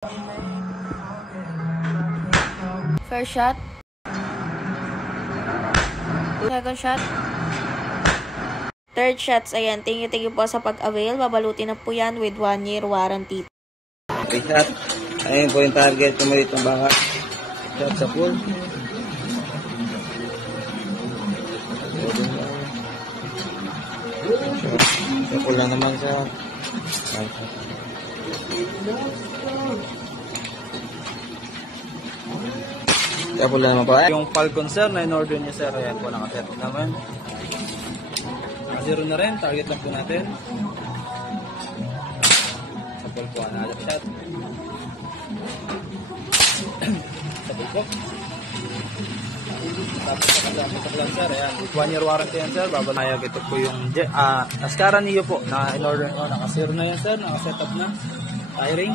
First shot. Second shot. Third shots. Ayan. Thank you po sa pag-avail. Babalutin na po yan with 1 year warranty. Okay, shot. Ayun po yung target. Tumulit ng baka. Shot sa pool. Sa pool na naman siya. Sa pool na naman po. Yung Falcon sir na in-order niya sir, ayan po nakaset naman. Zero na rin, target lang po natin. Sa pool po, another shot. Sa pool po. Tapos sa lang sir, ayan. 1 year warranty yan sir, babanayag ito po yung Ascara niyo po na in-order ko. Naka-zero na yan sir, naka-set up na. Firing.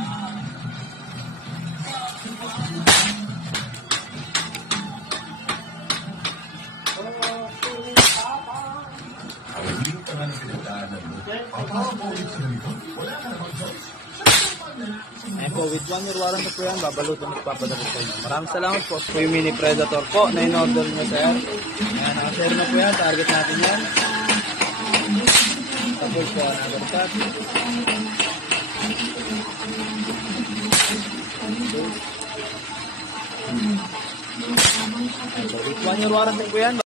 Ayan po, with 1 year warranty po yan, babalutin at papadagod po yun. Maraming salamat po. Po yung mini Predator po na in-order nyo sir. Ayan, naka-share na po yan, target natin yan. Tapos po, another shot. With 1 year warranty po yan.